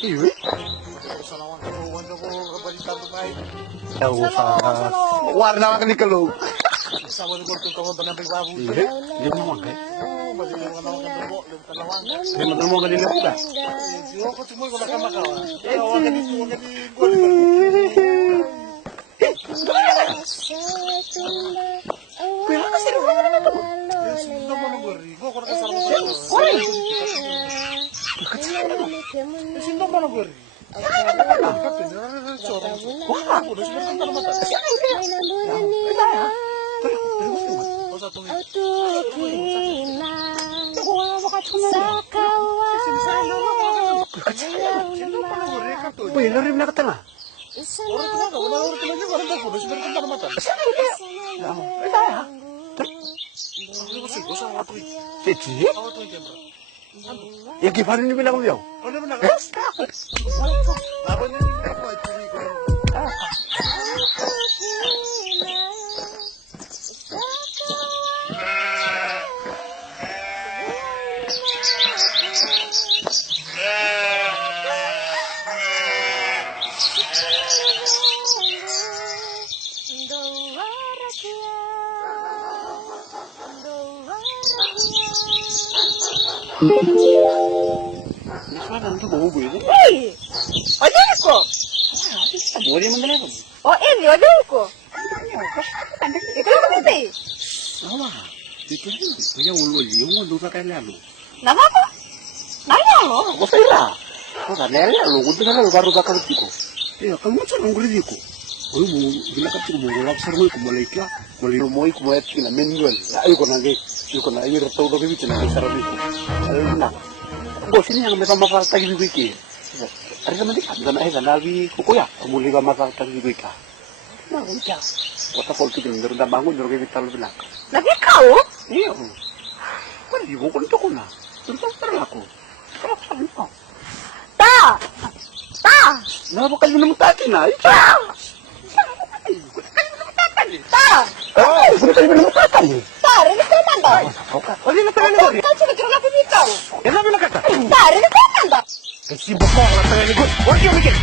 Iyo eh. Tahu sana. Warna makan di keluk. Iya, dia mau makan. Dia mau makan di lepas. Wih, lari mana ke tengah? Ya gimana ini bilang beliau? Mana tu bau bau ini? Hei, ada ko? Boleh mana lagi? Oh ini ada ko? Ikaw na kasi. Sawa. Dito ni. Kaya ulo yung ulo ka kaya lo. Nama ko? Naya lo? Ako sila. Ako sa nela lo. Kunti na lo baru bakal tiko. Eh, kamu sa nang guri tiko. Oy mo gila ka tiko mo lap sar mo ko malika. Malino mo ko mo et kina menwel. Ay ko nage. Ko na ay rato do bibi na sar bi. Ay na. Bos ini yang memang masalah tadi bibi. Ada teman di kantor na kan nabi ko ya. Muli ba masalah tadi bibi ka. Na uja. Wata folki din ndo bangun ndo kay vital bilang. Lagi kau? Iya. Kan di ko nito ko na. Terus ako. Kalau sabi ko. Ta! Ta! Na ba kayo naman tati na? Ta! Ta! Oh, kayo naman tati. Ta, rin ko manda. Oli na tayo ni. Ta, sino kira lapit ikaw? Ela na kata. Ta, rin ko manda. Kasi bako la tayo ni. What you make?